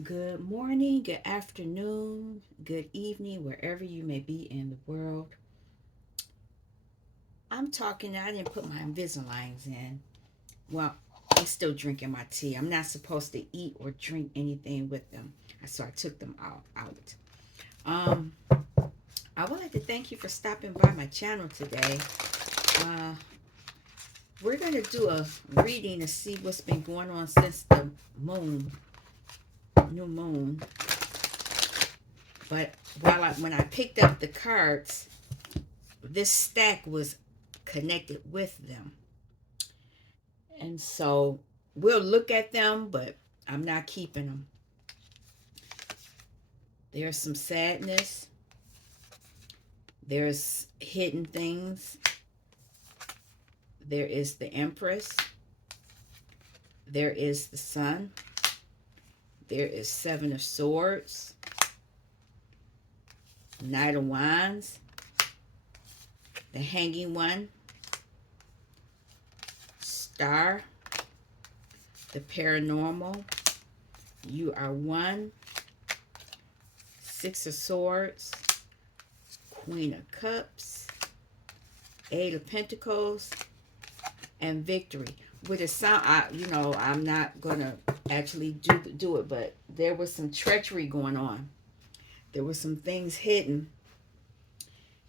Good morning, good afternoon, good evening, wherever you may be in the world. I'm talking, I didn't put my Invisaligns in. Well, I'm still drinking my tea. I'm not supposed to eat or drink anything with them. So I took them out. Um, I would like to thank you for stopping by my channel today. Uh, we're going to do a reading to see what's been going on since the moon, new moon. But when I picked up the cards, this stack was connected with them. And so we'll look at them, but I'm not keeping them. There's some sadness, there's hidden things. There is the Empress, there is the Sun, there is Seven of Swords, Knight of Wands, the Hanging One, Star, the Paranormal, You Are One, Six of Swords, Queen of Cups, Eight of Pentacles, and Victory. With a sound, I'm not gonna actually do it, but there was some treachery going on. There were some things hidden,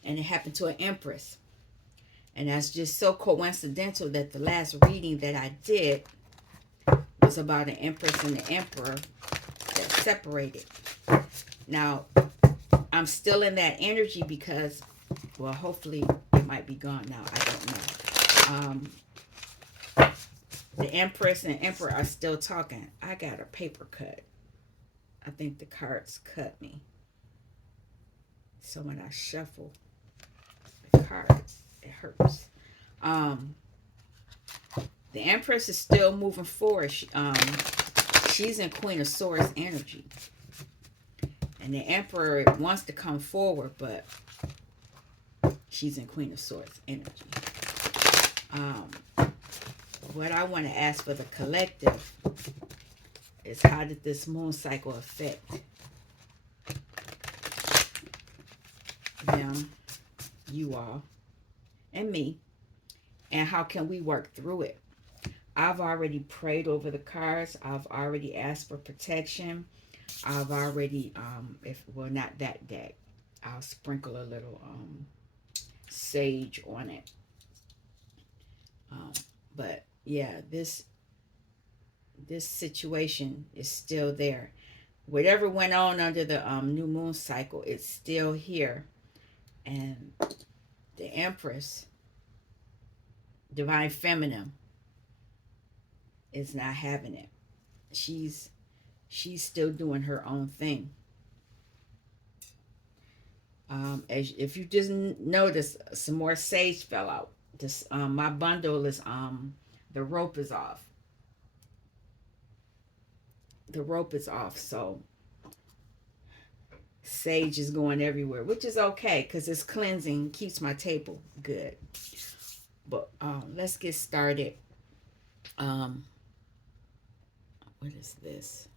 and it happened to an Empress. And that's just so coincidental that the last reading that I did was about an Empress and the Emperor that separated. Now, I'm still in that energy because, well, hopefully it might be gone now. I don't know. The Empress and Emperor are still talking. I got a paper cut. I think the cards cut me. So when I shuffle the cards, it hurts. Um, the Empress is still moving forward. She's in Queen of Swords energy. And the Emperor wants to come forward, but she's in Queen of Swords energy. Um, what I want to ask for the collective is, how did this moon cycle affect them, you all, and me? And how can we work through it? I've already prayed over the cards. I've already asked for protection. I've already, if well, not that deck. I'll sprinkle a little sage on it. Um, but yeah, this situation is still there. Whatever went on under the new moon cycle, it's still here. And the Empress, Divine Feminine, is not having it. She's still doing her own thing. As if you just notice, some more sage fell out. This my bundle is the rope is off. The rope is off, so sage is going everywhere, which is okay because it's cleansing, keeps my table good. But let's get started. Um, what is this?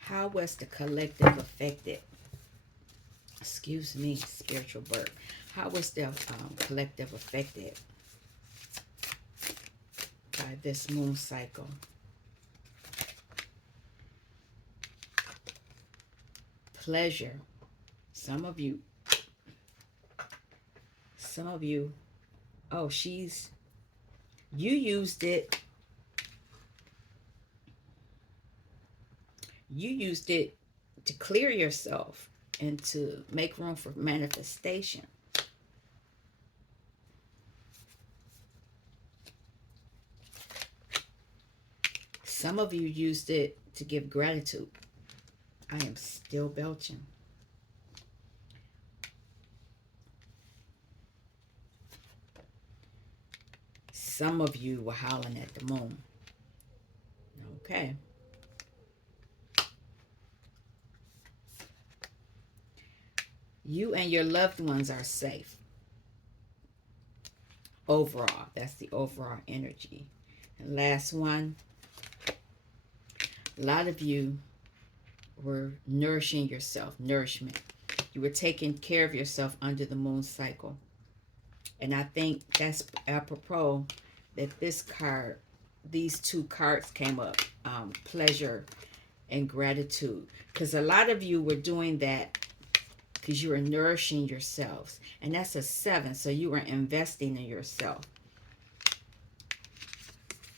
How was the collective affected? Excuse me, spiritual birth. How was the collective affected by this moon cycle? Pleasure. Some of you, oh, you used it. You used it to clear yourself and to make room for manifestation. Some of you used it to give gratitude. I am still belching. Some of you were howling at the moon. Okay. You and your loved ones are safe. overall. That's the overall energy. And last one, a lot of you were nourishing yourself, nourishment. You were taking care of yourself under the moon cycle. And I think that's apropos that this card, these two cards came up, pleasure and gratitude. Because a lot of you were doing that because you were nourishing yourselves. And that's a 7, so you were investing in yourself.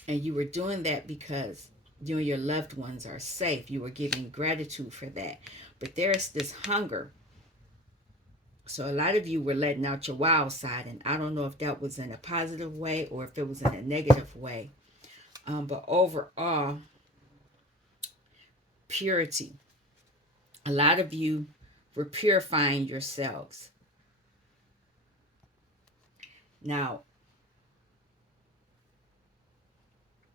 And you were doing that because you and your loved ones are safe. You were giving gratitude for that. But there's this hunger. So a lot of you were letting out your wild side. And I don't know if that was in a positive way or if it was in a negative way. But overall, purity. A lot of you were purifying yourselves. Now,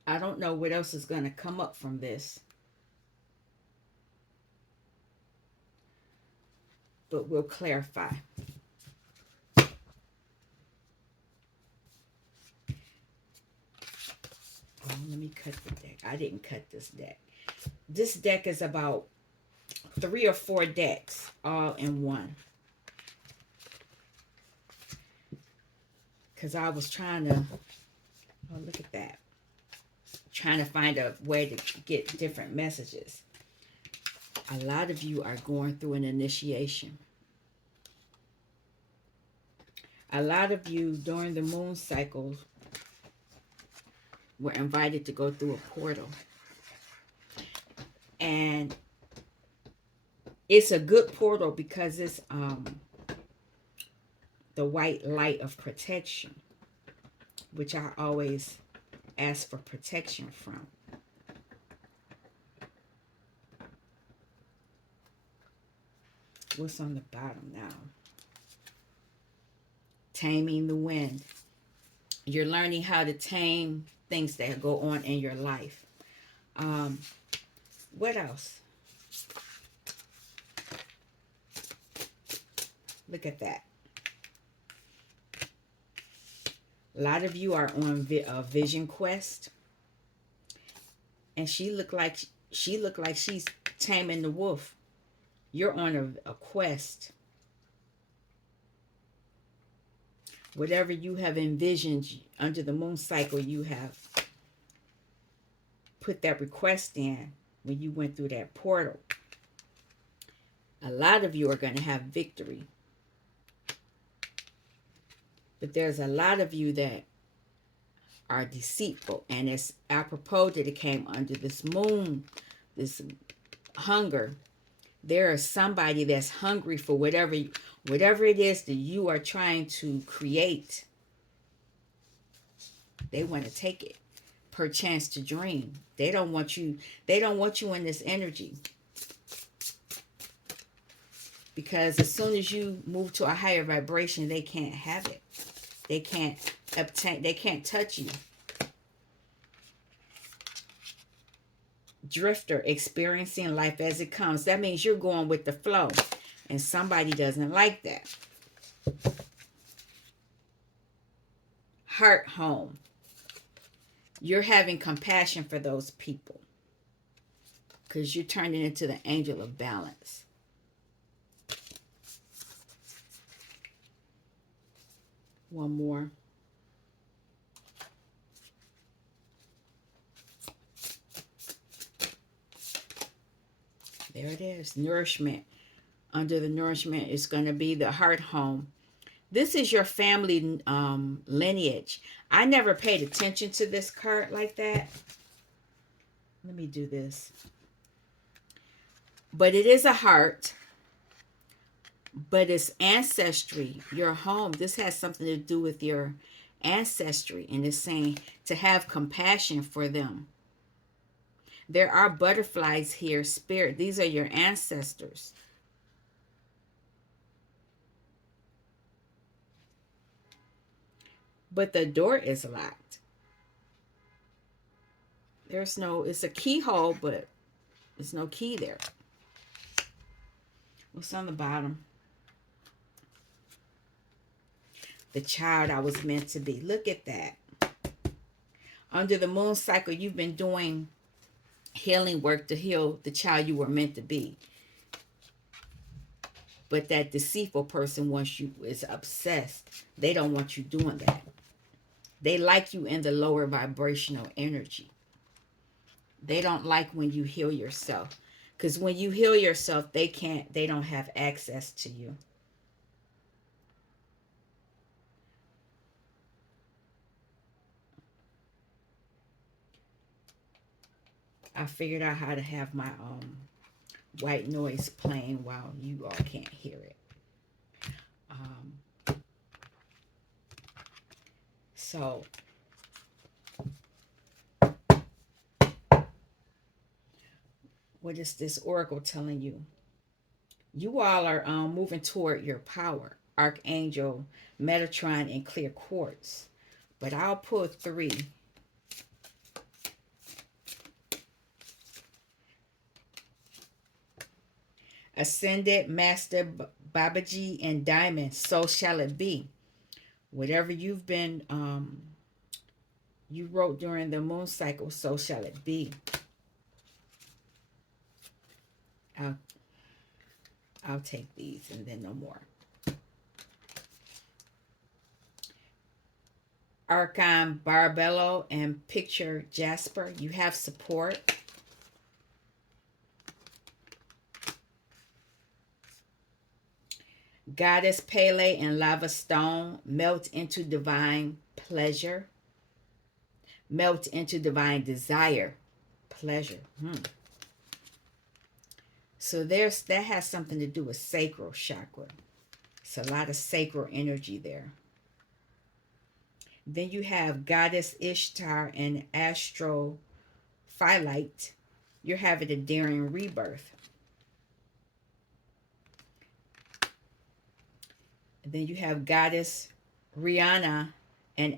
I don't know what else is going to come up from this, but we'll clarify. Oh, let me cut the deck. I didn't cut this deck. This deck is about 3 or 4 decks all in one. Because I was trying to, oh, look at that. Trying to find a way to get different messages. A lot of you are going through an initiation. A lot of you during the moon cycle were invited to go through a portal. And it's a good portal because it's the white light of protection, which I always ask for protection from. What's on the bottom now? Taming the wind. You're learning how to tame things that go on in your life. What else? Look at that. A lot of you are on a vision quest. And she looked like she's taming the wolf. You're on a quest. Whatever you have envisioned under the moon cycle, you have put that request in when you went through that portal. A lot of you are going to have victory. But there's a lot of you that are deceitful. And it's apropos that it came under this moon, this hunger. There is somebody that's hungry for whatever it is that you are trying to create. They want to take it. Per chance to dream. They don't want you in this energy. Because as soon as you move to a higher vibration, they can't have it. They can't obtain, they can't touch you. Drifter, experiencing life as it comes. That means you're going with the flow. And somebody doesn't like that. Heart home. You're having compassion for those people. Because you're turning into the angel of balance. One more. There it is. Nourishment. Under the nourishment is going to be the heart home. This is your family lineage. I never paid attention to this card like that. Let me do this. But it is a heart. But it's ancestry, your home. This has something to do with your ancestry. And it's saying to have compassion for them. There are butterflies here, spirit. These are your ancestors. But the door is locked. It's a keyhole, but there's no key there. What's on the bottom? the child I was meant to be. Look at that. Under the moon cycle, you've been doing healing work to heal the child you were meant to be. But that deceitful person wants you, is obsessed. They don't want you doing that. They like you in the lower vibrational energy. They don't like when you heal yourself. Because when you heal yourself, they don't have access to you. I figured out how to have my white noise playing while you all can't hear it. Um, so what is this oracle telling you? You all are moving toward your power. Archangel, Metatron, and clear quartz. But I'll pull three. Ascended, Master, Babaji, and Diamond. So shall it be. Whatever you wrote during the moon cycle, so shall it be. I'll, I'll take these and then no more. Archon, Barbello, and Picture Jasper. You have support. Goddess Pele and Lava Stone. Melt into divine pleasure. Melt into divine desire. Pleasure. So that has something to do with sacral chakra. It's a lot of sacral energy there. Then you have Goddess Ishtar and Astrophyllite. You're having a daring rebirth. Then you have Goddess Rihanna and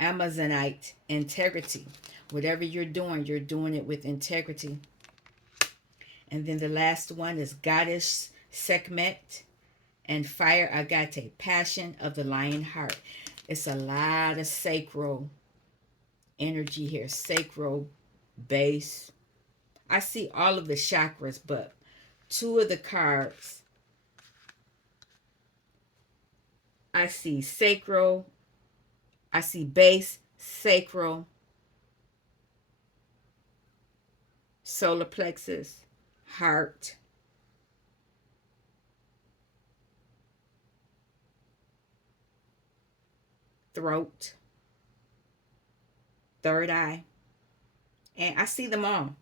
Amazonite integrity. Whatever you're doing it with integrity. And then the last one is Goddess Sekhmet and Fire Agate, passion of the lion heart. It's a lot of sacral energy here. Sacral base. I see all of the chakras, but two of the cards, I see sacral, I see base, sacral, solar plexus, heart, throat, third eye, and I see them all.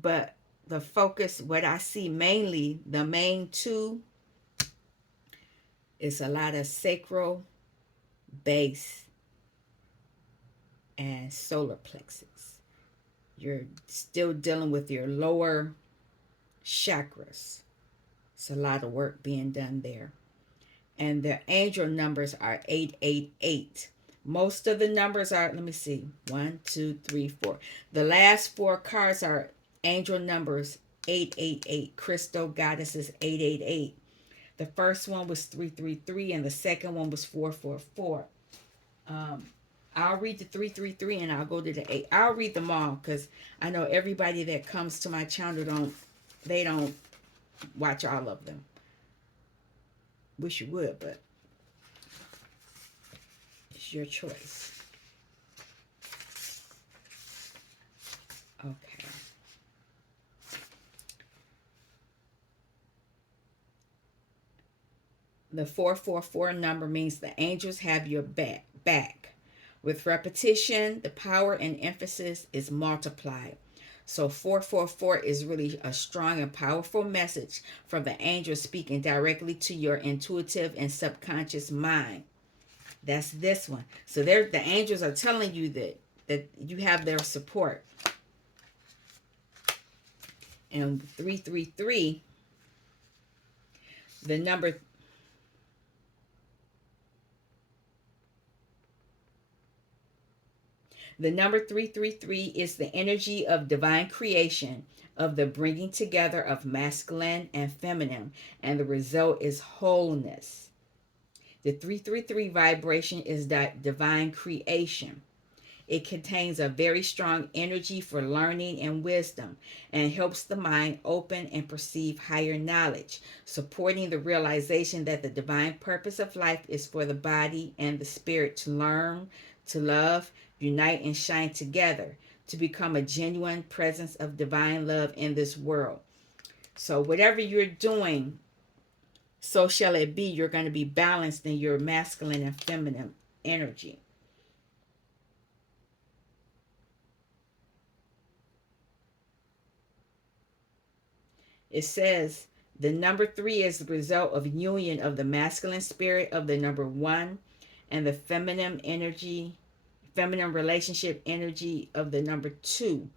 But the focus, what I see mainly, the main two, is a lot of sacral, base, and solar plexus. You're still dealing with your lower chakras. It's a lot of work being done there. And the angel numbers are 888. Most of the numbers are, let me see, 1, 2, 3, 4. The last four cards are angel numbers 888. Crystal goddesses 888. The first one was 333 and the second one was 444. I'll read the 333 and I'll go to the 8. I'll read them all because I know everybody that comes to my channel they don't watch all of them. Wish you would, but it's your choice. Okay. The 444 number means the angels have your back. With repetition, the power and emphasis is multiplied. So 444 is really a strong and powerful message from the angels speaking directly to your intuitive and subconscious mind. That's this one. So the angels are telling you that you have their support. And 333, the number The number 333 is the energy of divine creation, of the bringing together of masculine and feminine, and the result is wholeness. The 333 vibration is that divine creation. It contains a very strong energy for learning and wisdom and helps the mind open and perceive higher knowledge, supporting the realization that the divine purpose of life is for the body and the spirit to learn, to love, unite, and shine together to become a genuine presence of divine love in this world. So, whatever you're doing, so shall it be. You're going to be balanced in your masculine and feminine energy. It says the number 3 is the result of union of the masculine spirit of the number 1 and the feminine relationship energy of the number 2,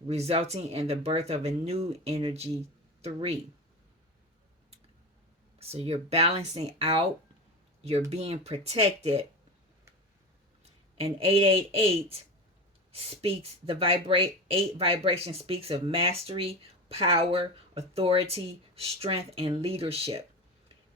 resulting in the birth of a new energy 3. So you're balancing out, you're being protected. And 888 speaks, the vibrate 8 vibration speaks of mastery, power, authority, strength, and leadership.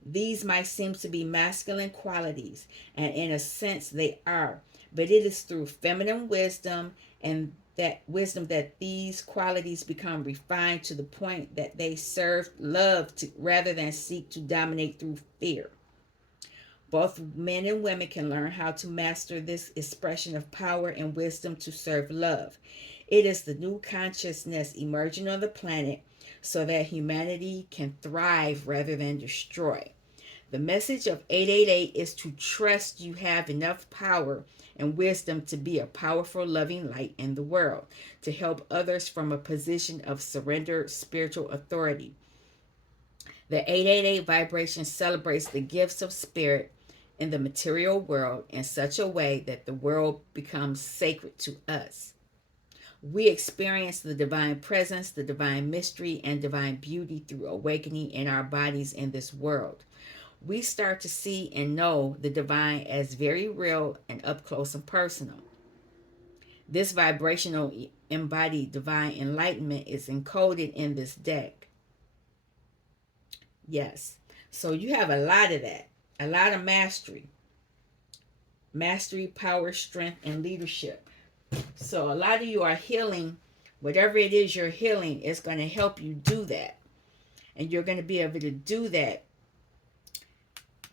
These might seem to be masculine qualities, and in a sense they are, but it is through feminine wisdom and that these qualities become refined to the point that they serve love to, rather than seek to dominate through fear. Both men and women can learn how to master this expression of power and wisdom to serve love. It is the new consciousness emerging on the planet so that humanity can thrive rather than destroy. The message of 888 is to trust you have enough power and wisdom to be a powerful, loving light in the world, to help others from a position of surrendered spiritual authority. The 888 vibration celebrates the gifts of spirit in the material world in such a way that the world becomes sacred to us. We experience the divine presence, the divine mystery, and divine beauty through awakening in our bodies in this world. We start to see and know the divine as very real and up close and personal. This vibrational embodied divine enlightenment is encoded in this deck. Yes. So you have a lot of that, a lot of mastery. Mastery, power, strength, and leadership. So a lot of you are healing. Whatever it is you're healing is going to help you do that. And you're going to be able to do that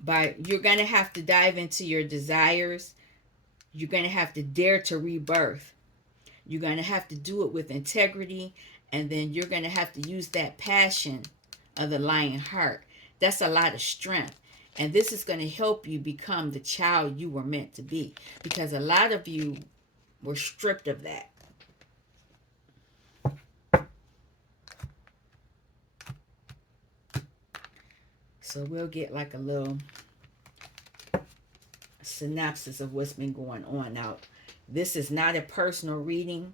by, you're going to have to dive into your desires. You're going to have to dare to rebirth. You're going to have to do it with integrity. And then you're going to have to use that passion of the lion heart. That's a lot of strength. And this is going to help you become the child you were meant to be. Because a lot of you were stripped of that. So we'll get like a little synopsis of what's been going on. Now, this is not a personal reading.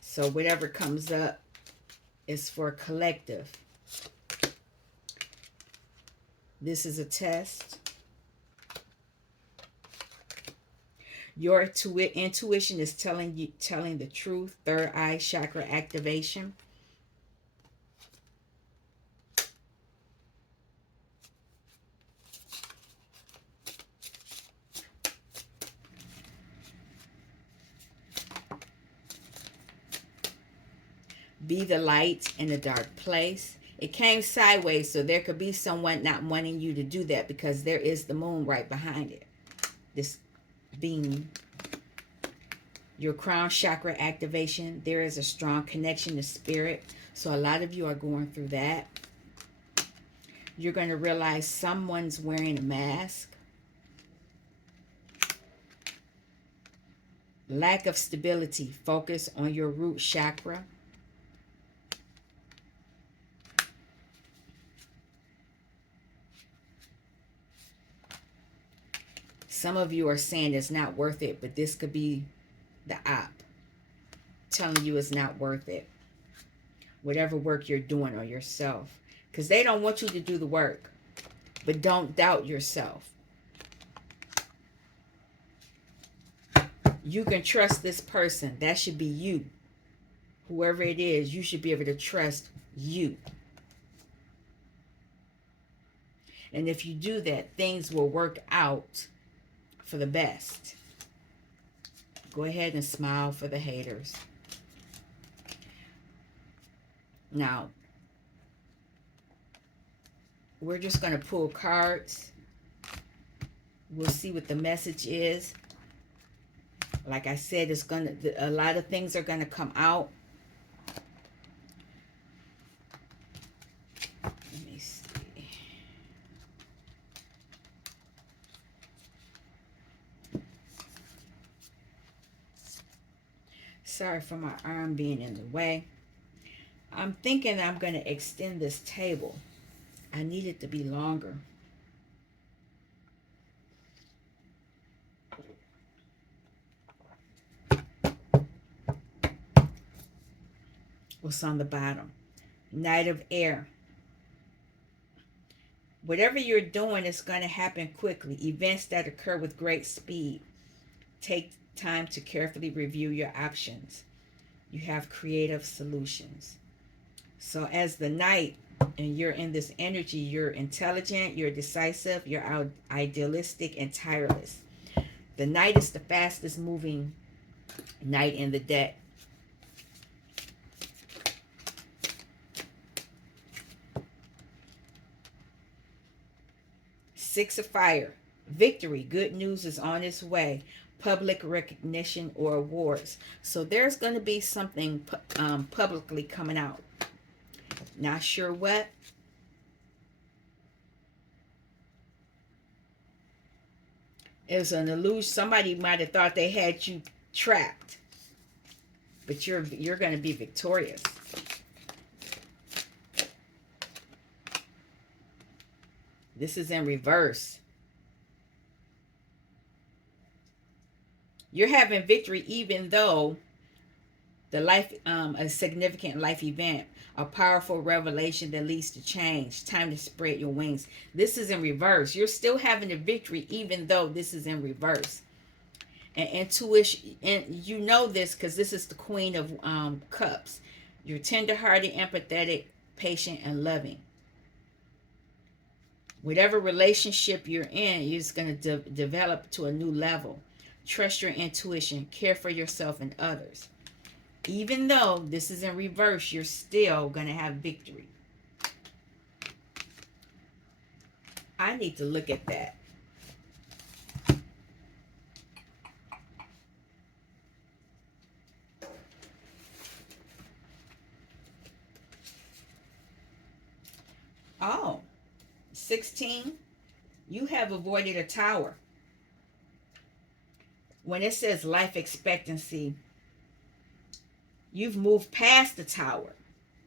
So whatever comes up is for collective. This is a test. Your intuition is telling the truth. Third eye chakra activation. Be the light in a dark place. It came sideways, so there could be someone not wanting you to do that because there is the moon right behind it. This being your crown chakra activation. There is a strong connection to spirit. So a lot of you are going through that. You're going to realize someone's wearing a mask. Lack of stability. Focus on your root chakra. Some of you are saying it's not worth it, but this could be the op telling you it's not worth it. Whatever work you're doing on yourself. Because they don't want you to do the work. But don't doubt yourself. You can trust this person. That should be you. Whoever it is, you should be able to trust you. And if you do that, things will work out for the best. Go ahead and smile for the haters. Now, we're just going to pull cards. We'll see what the message is. Like I said, it's going to, a lot of things are going to come out. Let me see. Sorry for my arm being in the way. I'm thinking I'm going to extend this table. I need it to be longer. What's on the bottom? Knight of Air. Whatever you're doing is going to happen quickly. Events that occur with great speed. Take time to carefully review your options. You have creative solutions. So as the Knight, and you're in this energy, you're intelligent, you're decisive, you're idealistic, and tireless. The Knight is the fastest moving Knight in the deck. Six of Fire. Victory. Good news is on its way. Public recognition or awards. So there's going to be something publicly coming out. Not sure what. It was an illusion. Somebody might have thought they had you trapped. But you're going to be victorious. This is in reverse. You're having victory even though a significant life event, a powerful revelation that leads to change. Time to spread your wings. This is in reverse. You're still having a victory even though this is in reverse. And intuition, and you know this because this is the Queen of Cups. You're tenderhearted, empathetic, patient, and loving. Whatever relationship you're in, you're just going to develop to a new level. Trust your intuition. Care for yourself and others. Even though this is in reverse, you're still going to have victory. I need to look at that. Oh, 16. You have avoided a tower. When it says life expectancy, you've moved past the tower.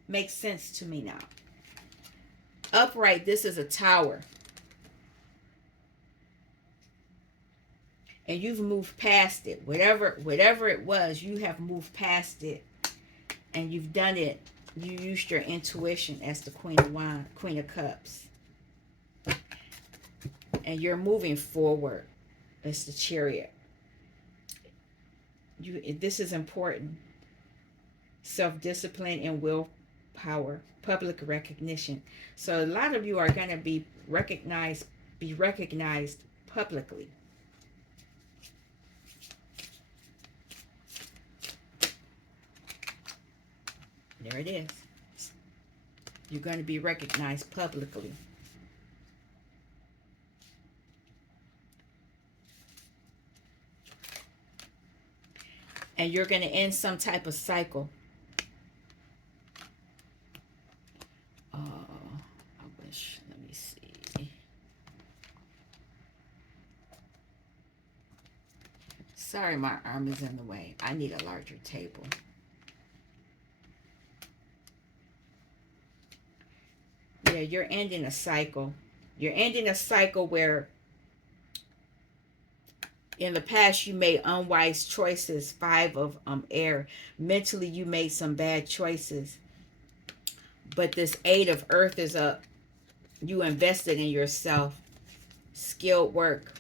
Makes sense to me now. Upright, this is a tower. And you've moved past it. Whatever it was, you have moved past it. And you've done it. You used your intuition as the Queen of Cups. And you're moving forward. It's the Chariot. This is important. Self-discipline and willpower. Public recognition. So a lot of you are going to be recognized publicly. There it is. You're going to be recognized publicly. And you're going to end some type of cycle. I wish, let me see. Sorry, my arm is in the way. I need a larger table. Yeah, you're ending a cycle. You're ending a cycle where in the past you made unwise choices. 5 of air. Mentally you made some bad choices. But this 8 of earth is up. You invested in yourself. Skilled work.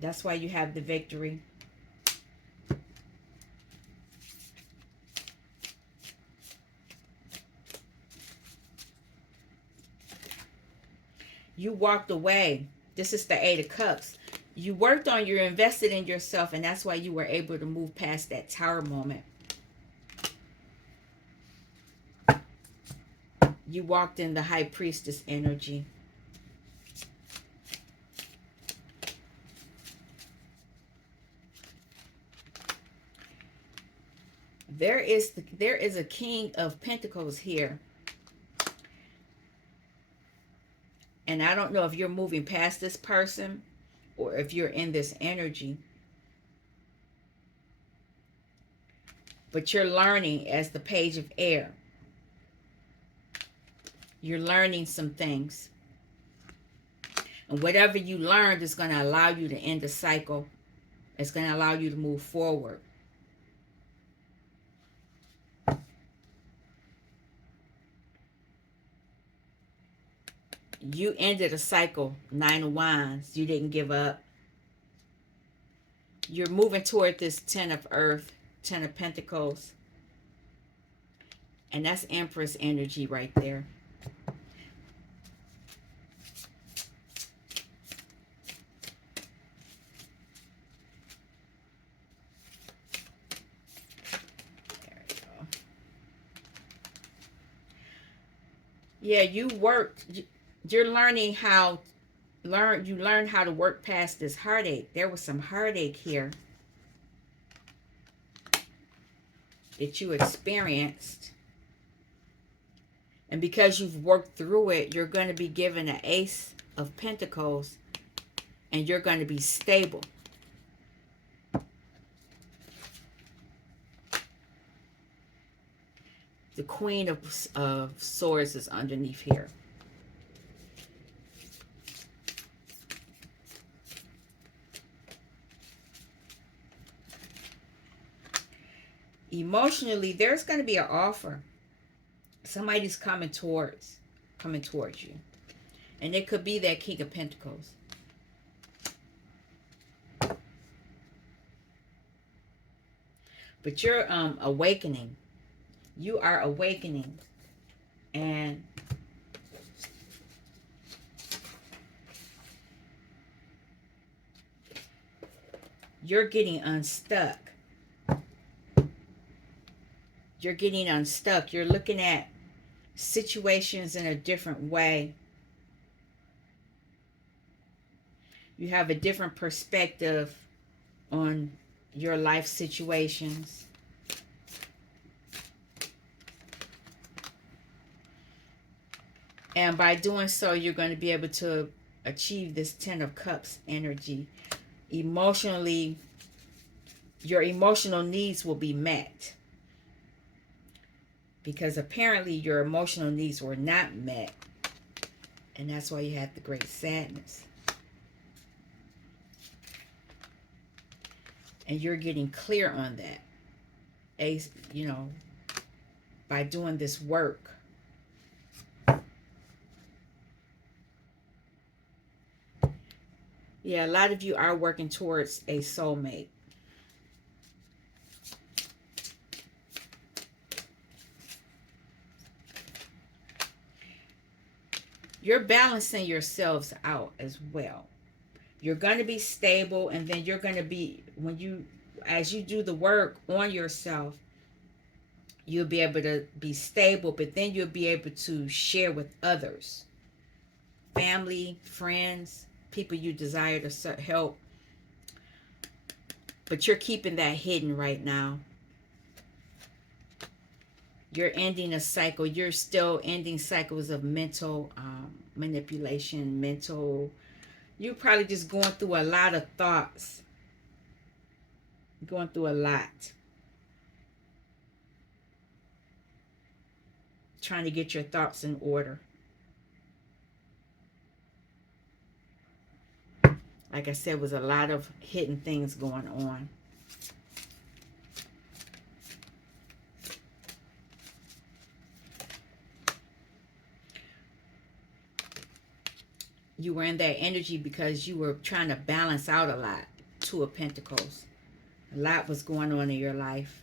That's why you have the victory. You walked away. This is the Eight of Cups. You worked on, you're invested in yourself, and that's why you were able to move past that Tower moment. You walked in the High Priestess energy. There is a King of Pentacles here. And I don't know if you're moving past this person or if you're in this energy. But you're learning as the Page of Air. You're learning some things. And whatever you learned is going to allow you to end the cycle. It's going to allow you to move forward. You ended a cycle, Nine of Wands. You didn't give up. You're moving toward this Ten of Earth, Ten of Pentacles. And that's Empress energy right there. There you go. Yeah, you worked. You're learning how you learn how to work past this heartache. There was some heartache here that you experienced. And because you've worked through it, you're going to be given an Ace of Pentacles and you're going to be stable. The Queen of Swords is underneath here. Emotionally, there's going to be an offer. Somebody's coming towards you. And it could be that King of Pentacles. But you're awakening. You are awakening. And you're getting unstuck. You're getting unstuck. You're looking at situations in a different way. You have a different perspective on your life situations. And by doing so, you're going to be able to achieve this Ten of Cups energy. Emotionally, your emotional needs will be met. Because apparently your emotional needs were not met. And that's why you had the great sadness. And you're getting clear on that. Ace, you know, by doing this work. Yeah, a lot of you are working towards a soulmate. You're balancing yourselves out as well. You're going to be stable, and then you're going to be, as you do the work on yourself, you'll be able to be stable, but then you'll be able to share with others. Family, friends, people you desire to help. But you're keeping that hidden right now. You're ending a cycle. You're still ending cycles of mental manipulation, you're probably just going through a lot of thoughts. Going through a lot. Trying to get your thoughts in order. Like I said, was a lot of hidden things going on. You were in that energy because you were trying to balance out a lot. Two of Pentacles. A lot was going on in your life.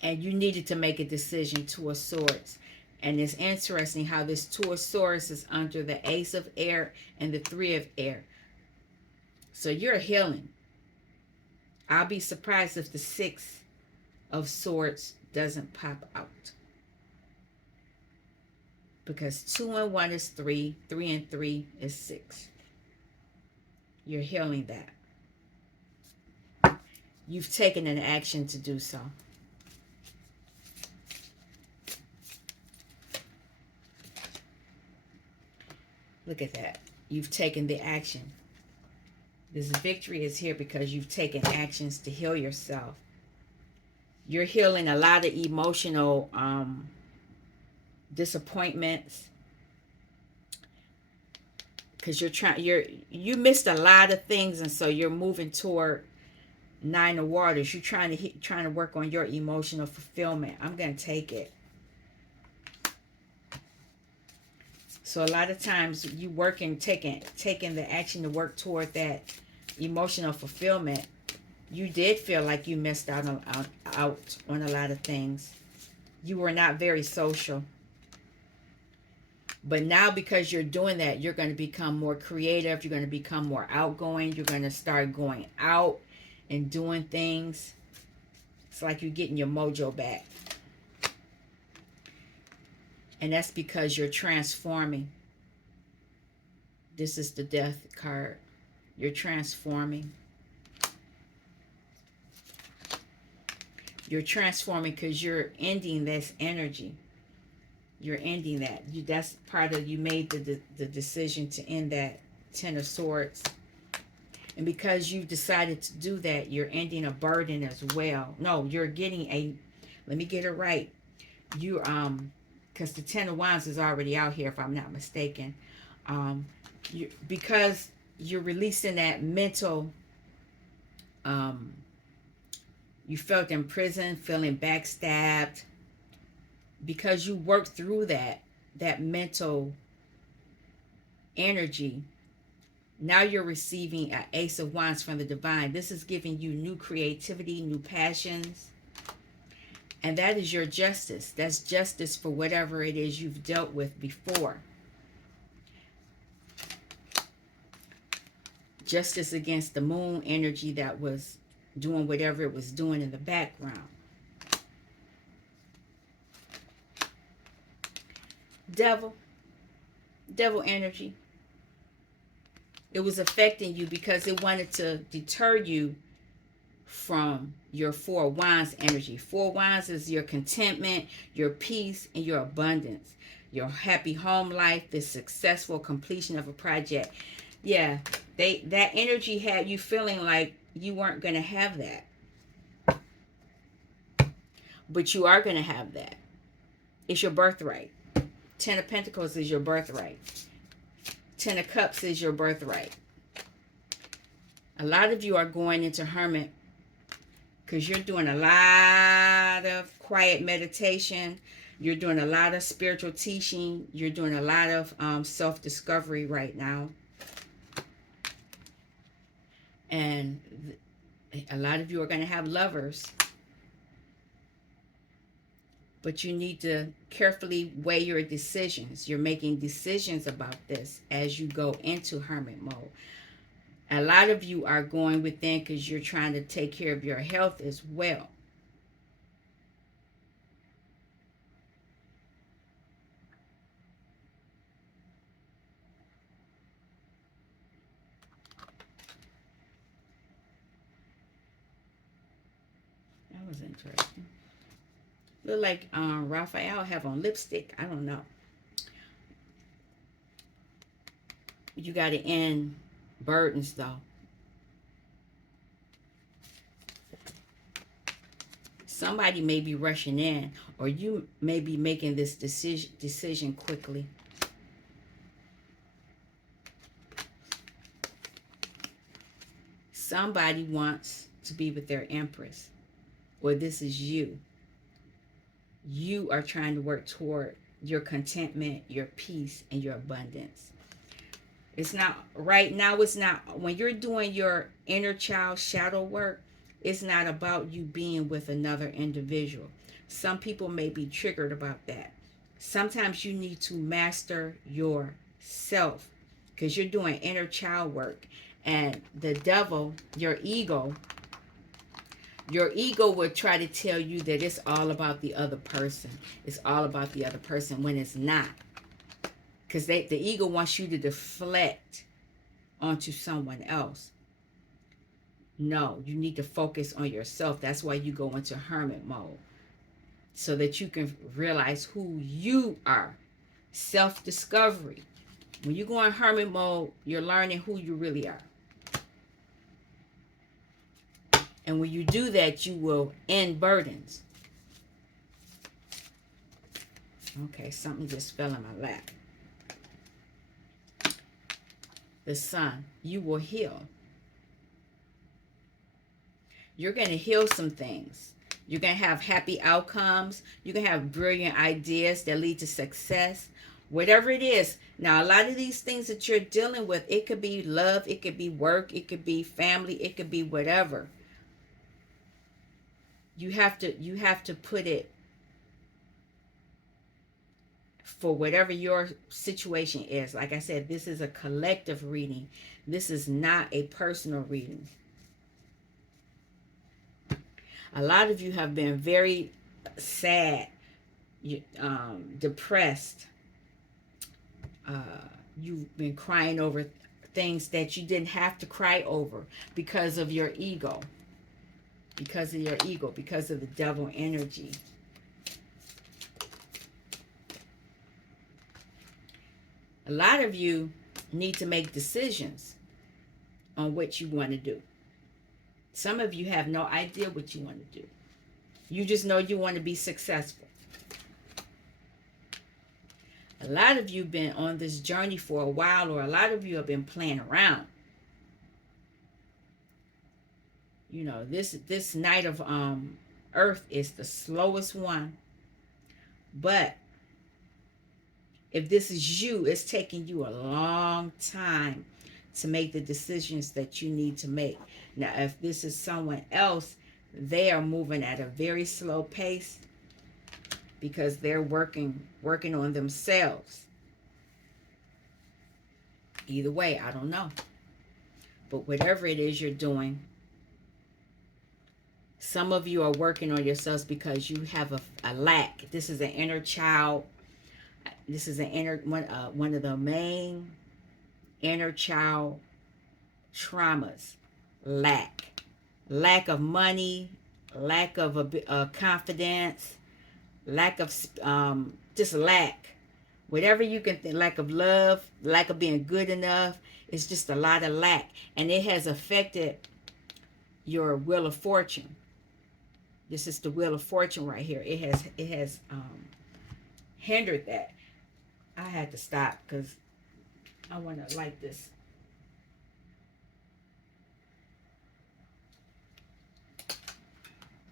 And you needed to make a decision. Two of Swords. And it's interesting how this Two of Swords is under the Ace of Air and the Three of Air. So you're healing. I'll be surprised if the Six of Swords doesn't pop out. Because 2 and 1 is 3. 3 and 3 is 6. You're healing that. You've taken an action to do so. Look at that. You've taken the action. This victory is here because you've taken actions to heal yourself. You're healing a lot of emotional disappointments. Because you missed a lot of things, and so you're moving toward Nine of Waters. You're trying to work on your emotional fulfillment. I'm going to take it. So a lot of times you working, taking the action to work toward that emotional fulfillment. You did feel like you missed out on a lot of things. You were not very social. But now, because you're doing that, you're going to become more creative. You're going to become more outgoing. You're going to start going out and doing things. It's like you're getting your mojo back. And that's because you're transforming. This is the Death card. You're transforming. You're transforming because you're ending this energy. You're ending that. That's part of, you made the decision to end that Ten of Swords. And because you've decided to do that, you're ending a burden as well. No, you're getting a, let me get it right. You, because the Ten of Wands is already out here, if I'm not mistaken. Because you're releasing that mental, you felt in prison, feeling backstabbed. Because you worked through that mental energy, now you're receiving an Ace of Wands from the Divine. This is giving you new creativity, new passions. And that is your justice. That's justice for whatever it is you've dealt with before. Justice against the moon energy that was doing whatever it was doing in the background. Devil energy. It was affecting you because it wanted to deter you from your Four of Wands energy. Four of Wands is your contentment, your peace, and your abundance. Your happy home life, the successful completion of a project. Yeah, that energy had you feeling like you weren't going to have that. But you are going to have that. It's your birthright. Ten of Pentacles is your birthright. Ten of Cups is your birthright. A lot of you are going into hermit because you're doing a lot of quiet meditation. You're doing a lot of spiritual teaching. You're doing a lot of self-discovery right now. And a lot of you are going to have lovers. But you need to carefully weigh your decisions. You're making decisions about this as you go into hermit mode. A lot of you are going within because you're trying to take care of your health as well. That was interesting. Look like Raphael have on lipstick. I don't know. You got to end burdens though. Somebody may be rushing in, or you may be making this decision quickly. Somebody wants to be with their Empress, or this is you. You are trying to work toward your contentment, your peace, and your abundance. It's not, right now, it's not, when you're doing your inner child shadow work, it's not about you being with another individual. Some people may be triggered about that. Sometimes you need to master yourself because you're doing inner child work. And the devil, your ego will try to tell you that it's all about the other person. It's all about the other person when it's not. Because the ego wants you to deflect onto someone else. No, you need to focus on yourself. That's why you go into hermit mode. So that you can realize who you are. Self-discovery. When you go in hermit mode, you're learning who you really are. And when you do that, you will end burdens. Okay, something just fell in my lap. The sun, you will heal. You're going to heal some things. You're going to have happy outcomes. You're going to have brilliant ideas that lead to success. Whatever it is. Now, a lot of these things that you're dealing with, it could be love, it could be work, it could be family, it could be whatever. You have to put it for whatever your situation is. Like I said, this is a collective reading. This is not a personal reading. A lot of you have been very sad, depressed. You've been crying over things that you didn't have to cry over because of your ego. Because of your ego, because of the devil energy. A lot of you need to make decisions on what you want to do. Some of you have no idea what you want to do. You just know you want to be successful. A lot of you have been on this journey for a while, or a lot of you have been playing around. You know, this night of Earth is the slowest one. But if this is you, it's taking you a long time to make the decisions that you need to make. Now, if this is someone else, they are moving at a very slow pace because they're working on themselves. Either way, I don't know. But whatever it is you're doing, some of you are working on yourselves because you have a lack. This is an inner child. This is an inner one of the main inner child traumas. Lack of money, lack of confidence, lack of just lack. Whatever you can think, lack of love, lack of being good enough. It's just a lot of lack, and it has affected your wheel of fortune. This is the wheel of fortune right here. It has hindered that. I had to stop because I want to light this.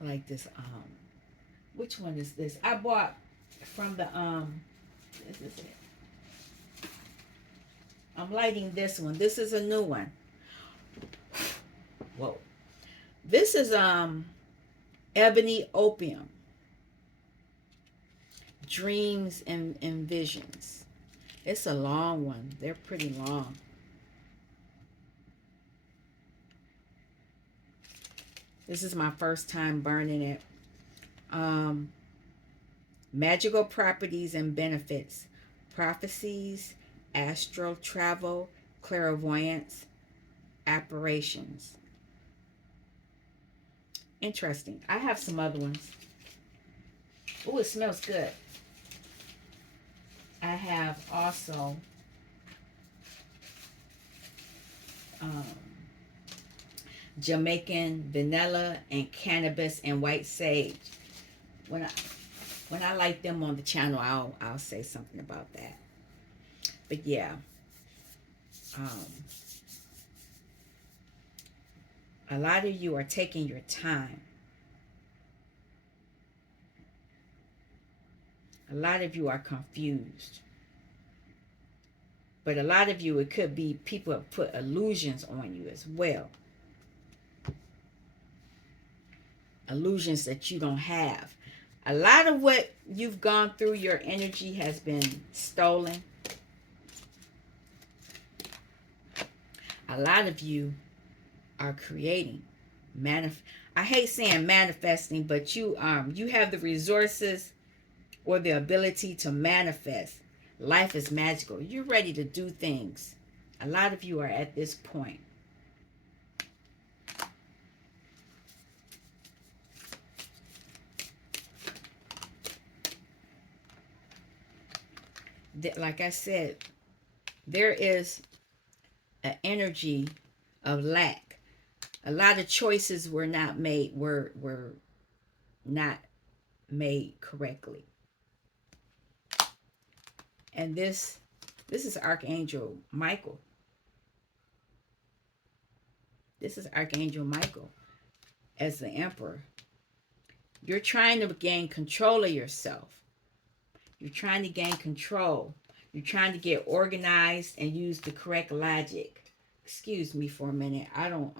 Like this. Which one is this? I bought from the this is it. I'm lighting this one. This is a new one. Whoa. This is ebony opium. Dreams and visions. It's a long one. They're pretty long. This is my first time burning it. Magical properties and benefits. Prophecies, astral travel, clairvoyance, apparitions. Interesting. I have some other ones. Oh, it smells good. I have also Jamaican vanilla and cannabis and white sage. When I light them on the channel, I'll say something about that. But yeah, a lot of you are taking your time. A lot of you are confused. But a lot of you, it could be people have put illusions on you as well. Illusions that you don't have. A lot of what you've gone through, your energy has been stolen. A lot of you are creating. I hate saying manifesting, but you have the resources or the ability to manifest. Life is magical. You're ready to do things. A lot of you are at this point. Like I said, there is an energy of lack. A lot of choices were not made correctly. And this is Archangel Michael. This is Archangel Michael as the Emperor. You're trying to gain control of yourself. You're trying to gain control. You're trying to get organized and use the correct logic. Excuse me for a minute. I don't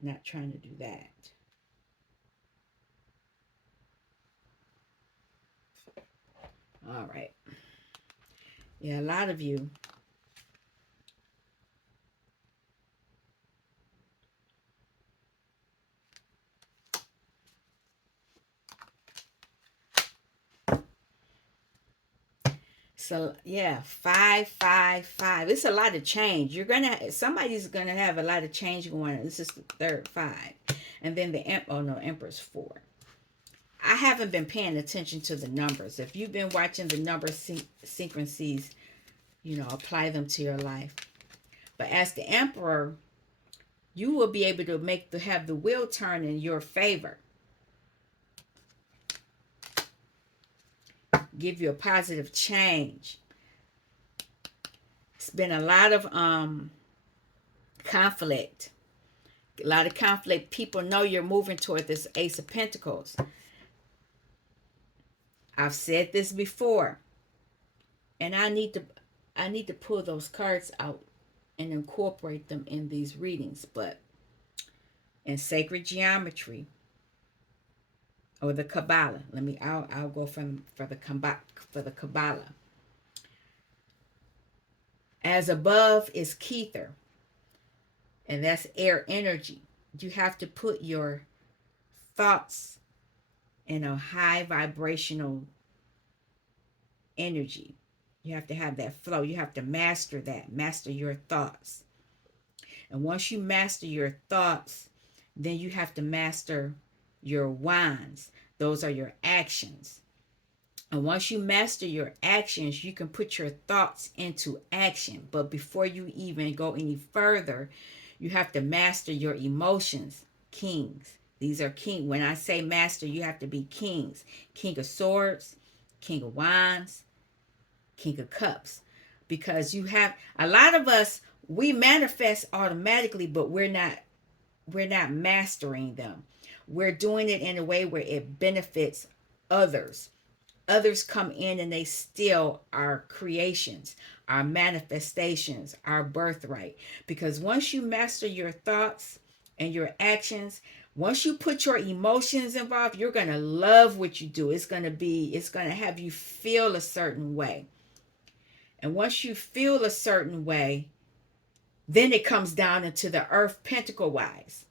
not trying to do that. All right. Yeah, a lot of you. So yeah, 555. It's a lot of change. Somebody's gonna have a lot of change going on. This is the third five. And then Emperor's 4. I haven't been paying attention to the numbers. If you've been watching the number synchronicities, apply them to your life. But as the Emperor, you will be able to have the wheel turn in your favor. Give you a positive change. It's been a lot of conflict. A lot of conflict. People know you're moving toward this Ace of Pentacles. I've said this before. And I need to pull those cards out and incorporate them in these readings. But in sacred geometry or the Kabbalah, I'll go for the Kabbalah. As above is Kether, and that's air energy. You have to put your thoughts in a high vibrational energy. You have to have that flow. You have to master that. Master your thoughts. And once you master your thoughts, then you have to master your wands. Those are your actions. And once you master your actions, you can put your thoughts into action. But before you even go any further, you have to master your emotions. Kings. These are king. When I say master, you have to be kings. King of Swords, King of Wands, King of Cups. Because you have a lot of us, we manifest automatically, but we're not mastering them. We're doing it in a way where it benefits others. Others come in and they steal our creations, our manifestations, our birthright. Because once you master your thoughts and your actions, once you put your emotions involved, you're going to love what you do. It's going to have you feel a certain way. And once you feel a certain way, then it comes down into the earth pentacle wise.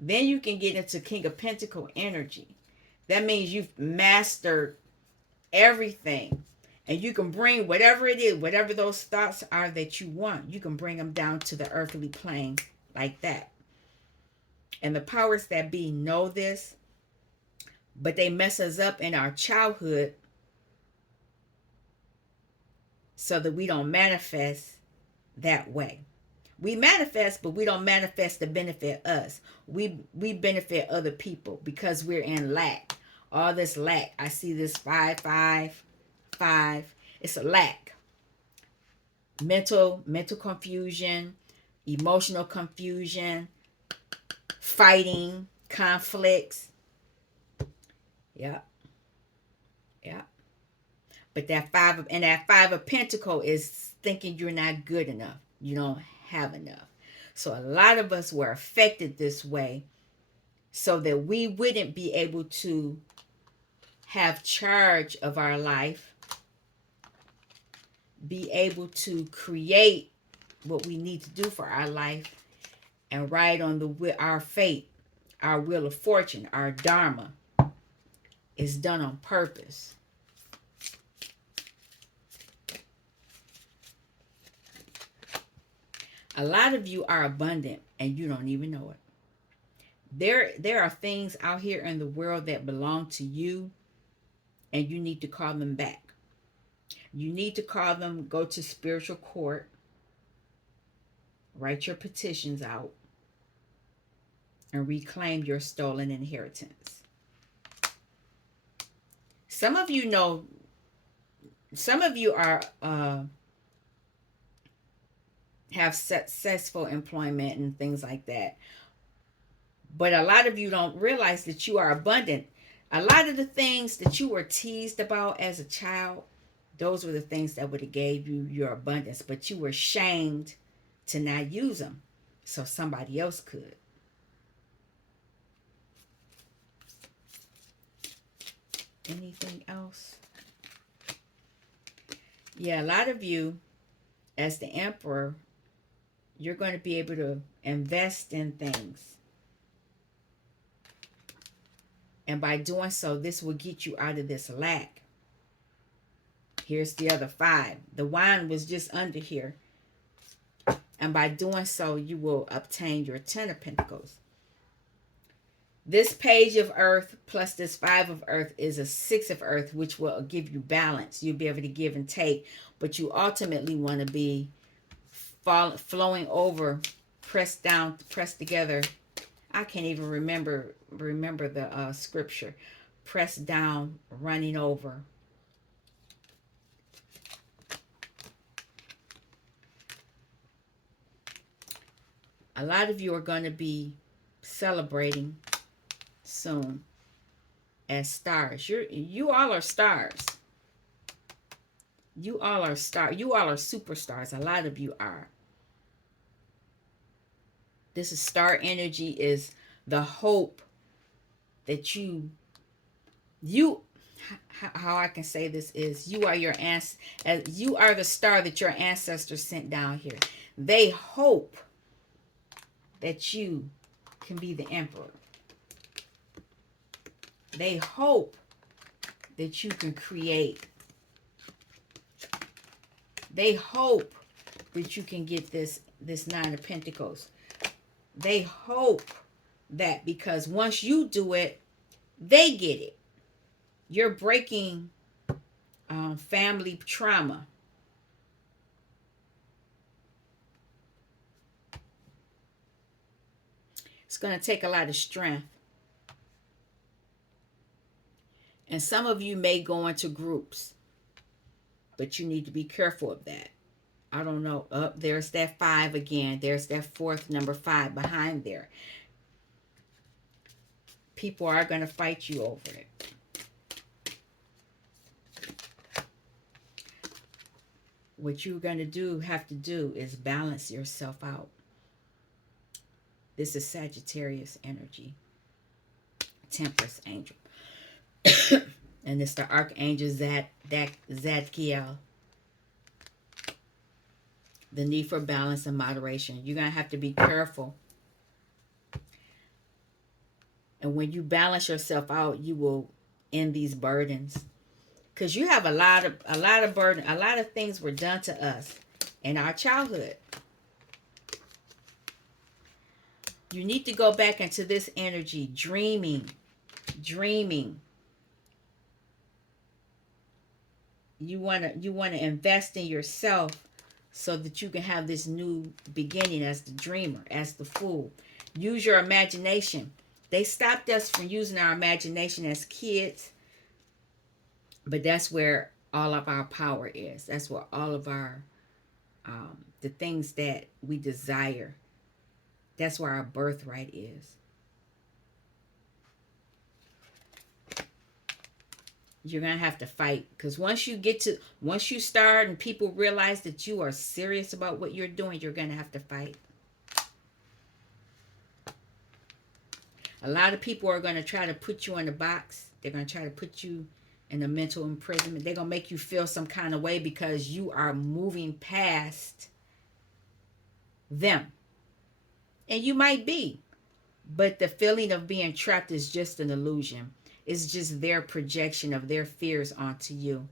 Then you can get into King of Pentacle energy. That means you've mastered everything. And you can bring whatever it is, whatever those thoughts are that you want, you can bring them down to the earthly plane like that. And the powers that be know this, but they mess us up in our childhood so that we don't manifest that way. We manifest, but we don't manifest to benefit us. We benefit other people because we're in lack. All this lack. I see this 555. It's a lack. Mental confusion, emotional confusion, fighting, conflicts. Yep. Yep. But that five of Pentacle is thinking you're not good enough. You don't have enough. So a lot of us were affected this way so that we wouldn't be able to have charge of our life, be able to create what we need to do for our life, and ride on our fate, our wheel of fortune, our dharma is done on purpose. A lot of you are abundant and you don't even know it. There are things out here in the world that belong to you, and you need to call them back. You need to call them, go to spiritual court, write your petitions out, and reclaim your stolen inheritance. Some of you know, some of you are have successful employment and things like that. But a lot of you don't realize that you are abundant. A lot of the things that you were teased about as a child, those were the things that would have gave you your abundance, but you were shamed to not use them so somebody else could. Anything else? Yeah, a lot of you, as the emperor, you're going to be able to invest in things. And by doing so, this will get you out of this lack. Here's the other 5. The wine was just under here. And by doing so, you will obtain your 10 of Pentacles. This page of earth plus this 5 of earth is a 6 of earth, which will give you balance. You'll be able to give and take. But you ultimately want to be flowing over, pressed down, pressed together. I can't even remember the scripture. Pressed down, running over. A lot of you are going to be celebrating soon as stars. You all are stars. You all are stars. You all are superstars. A lot of you are. This is star energy, is the hope that you how I can say this is you are you are the star that your ancestors sent down here. They hope that you can be the emperor. They hope that you can create. They hope that you can get this 9 of Pentacles. They hope that because once you do it, they get it. You're breaking family trauma. It's going to take a lot of strength. And some of you may go into groups, but you need to be careful of that. I don't know. There's that 5 again. There's that 4th number 5 behind there. People are going to fight you over it. What you're going to have to do is balance yourself out. This is Sagittarius energy. Temperance angel. And it's the Archangel Zadkiel. The need for balance and moderation. You're going to have to be careful. And when you balance yourself out, you will end these burdens. Because you have a lot of burden. A lot of things were done to us in our childhood. You need to go back into this energy, dreaming. You want to invest in yourself so that you can have this new beginning as the dreamer, as the fool. Use your imagination. They stopped us from using our imagination as kids, but that's where all of our power is. That's where all of our the things that we desire, that's where our birthright is. You're going to have to fight, because once you start and people realize that you are serious about what you're doing, you're going to have to fight. A lot of people are going to try to put you in a box. They're going to try to put you in a mental imprisonment. They're going to make you feel some kind of way because you are moving past them. And you might be, but the feeling of being trapped is just an illusion. It's just their projection of their fears onto you.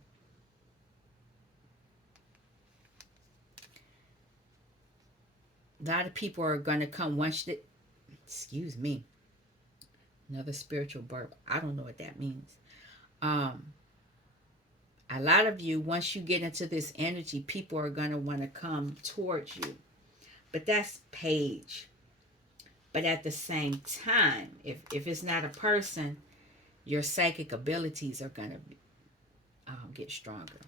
A lot of people are going to come once they, excuse me, another spiritual burp. I don't know what that means. Um, a lot of you, once you get into this energy, people are going to want to come towards you. But that's Paige. But at the same time, if it's not a person, your psychic abilities are going to get stronger.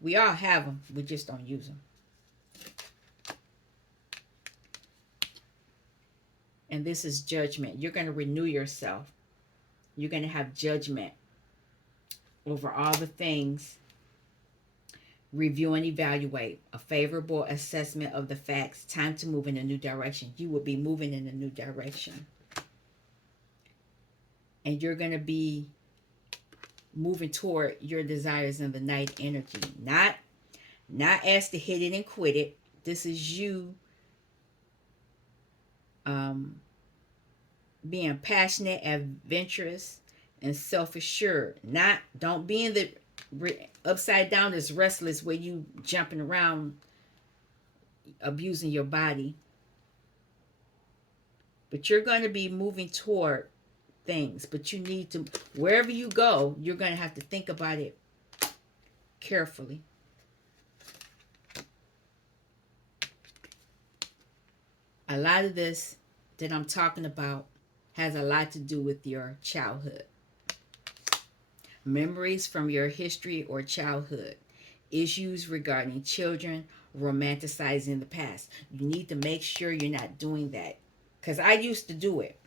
We all have them. We just don't use them. And this is judgment. You're going to renew yourself. You're going to have judgment over all the things. Review and evaluate. A favorable assessment of the facts. Time to move in a new direction. You will be moving in a new direction. And you're going to be moving toward your desires in the night energy. Not as to hit it and quit it. This is you being passionate, adventurous, and self-assured. Don't be in the upside down is restless where you jumping around abusing your body. But you're going to be moving toward things. But you need to, wherever you go, you're going to have to think about it carefully. A lot of this that I'm talking about has a lot to do with your childhood. Memories from your history or childhood. Issues regarding children, romanticizing the past. You need to make sure you're not doing that. Because I used to do it.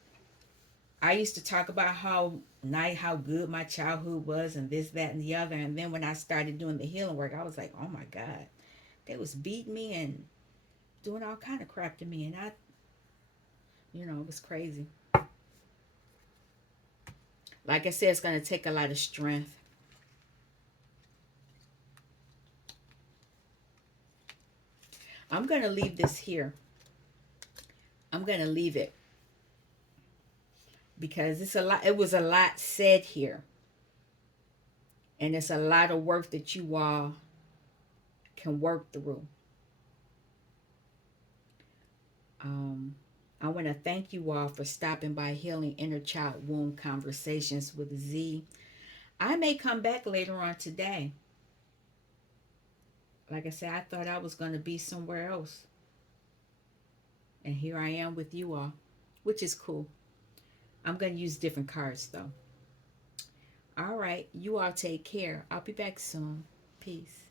I used to talk about how good my childhood was and this, that, and the other. And then when I started doing the healing work, I was like, oh my God. They was beating me and doing all kind of crap to me. And it was crazy. Like I said, it's going to take a lot of strength. I'm going to leave this here. I'm going to leave it. Because it was a lot said here. And it's a lot of work that you all can work through. I want to thank you all for stopping by Healing Inner Child Wound Conversations with Z. I may come back later on today. Like I said, I thought I was going to be somewhere else. And here I am with you all, which is cool. I'm going to use different cards though. All right, you all take care. I'll be back soon. Peace.